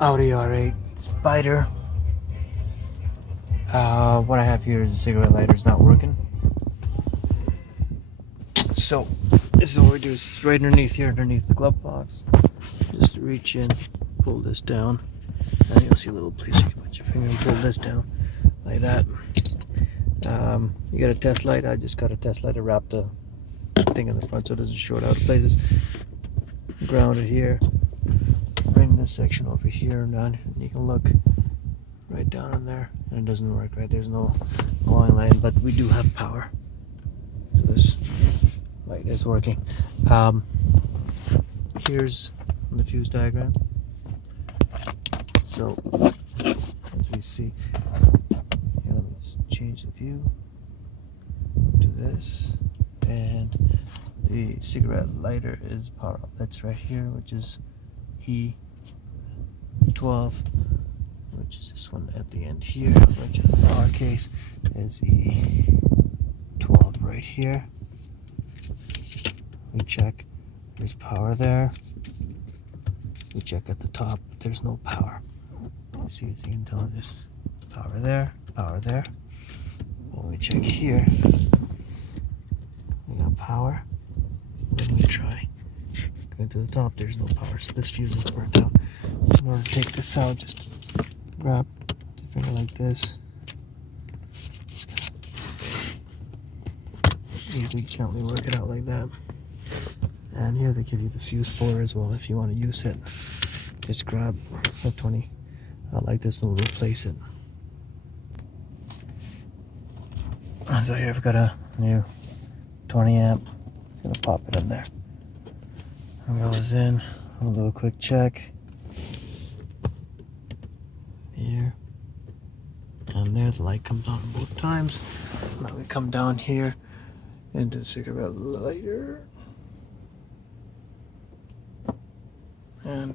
Audi R8 Spyder. What I have here is the cigarette lighter is not working. So this is what we do. It's right underneath here, underneath the glove box. Just reach in, pull this down, and you'll see a little place you can put your finger and pull this down like that. You got a test light. I just got a test light to wrap the thing in the front so it doesn't short out of places. Ground it here. Bring this section over here and down, and you can look right down in there, and it doesn't work. Right, there's no glowing line, but we do have power. So this light is working. Here's the fuse diagram. So as we see, here, let me change the view to this, and the cigarette lighter is power outlets right here, which is E12, which is this one at the end here, which in our case is E12 right here. We check, there's power there. We check at the top, there's no power. You see, as you can tell, there's power there, power there. When we check here, we got power. Then we try going to the top, there's no power, so this fuse is burnt out. In order to take this out, just grab the finger like this. Easily, gently work it out like that. And here they give you the fuse puller as well if you want to use it. Just grab a 20 like this and we'll replace it. So here I've got a new 20 amp. Just gonna pop it in there. It goes in. We'll do a quick check. Here and there, the light comes on both times. Now we come down here into the cigarette lighter, and